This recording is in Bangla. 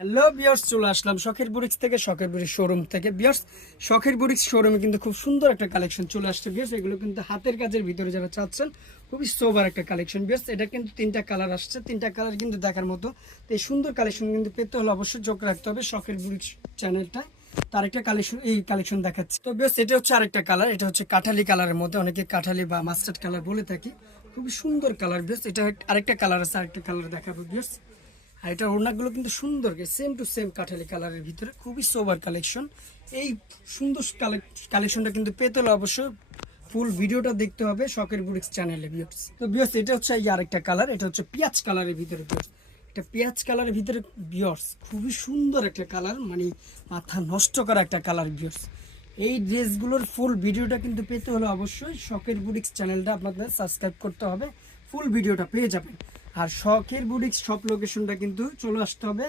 হ্যালো বিয়ার্স, চলে আসলাম শখের বুটিক্স থেকে, শখের বুটিক্স শোরুম থেকে। বিয়ার্স, শখের বুটিক্স শোরুমে কিন্তু খুব সুন্দর একটা কালেকশন চলে আসছে বিয়ার্স। এগুলো কিন্তু হাতের কাজের ভিতরে যারা চাচ্ছেন, খুবই সোবার একটা কালেকশন বিয়ার্স। এটা কিন্তু তিনটা কালার আসছে, তিনটা কালার কিন্তু দেখার মতো। তো এই সুন্দর কালেকশন কিন্তু পেতে হলে অবশ্যই চোখ রাখতে হবে শখের বুটিক্স চ্যানেলটা। তার একটা কালেকশন, এই কালেকশন দেখাচ্ছে। তো বিয়ার্স, এটা হচ্ছে আরেকটা কালার, এটা হচ্ছে কাঠালি কালারের মধ্যে, অনেকে কাঠালি বা মাস্টার্ড কালার বলে থাকি। খুবই সুন্দর কালার বিয়ার্স। এটা আরেকটা কালার আছে, আরেকটা কালার দেখাবো বিয়ার্স। আর এটার ওড়নাগুলো কিন্তু সুন্দর, সেম টু সেম কাঠালি কালারের ভিতরে, খুবই সোবার কালেকশন। এই সুন্দর কালেকশনটা কিন্তু পেতে হলে অবশ্যই ফুল ভিডিওটা দেখতে হবে শখের বুটিক্স চ্যানেলে ভিউয়ার্স। তো ভিউয়ার্স, এটা হচ্ছে এই আরেকটা কালার, এটা হচ্ছে পেঁয়াজ কালারের ভিতরে ভিউয়ার্স। এটা পেঁয়াজ কালারের ভিতরে ভিউয়ার্স, খুবই সুন্দর একটা কালার, মানে মাথা নষ্ট করা একটা কালার ভিউয়ার্স। এই ড্রেসগুলোর ফুল ভিডিওটা কিন্তু পেতে হলে অবশ্যই শখের বুটিক্স চ্যানেলটা আপনাদের সাবস্ক্রাইব করতে হবে, ফুল ভিডিওটা পেয়ে যাবেন। আর শখের বুটিক্স সব লোকেশনটা কিন্তু চলে আসতে হবে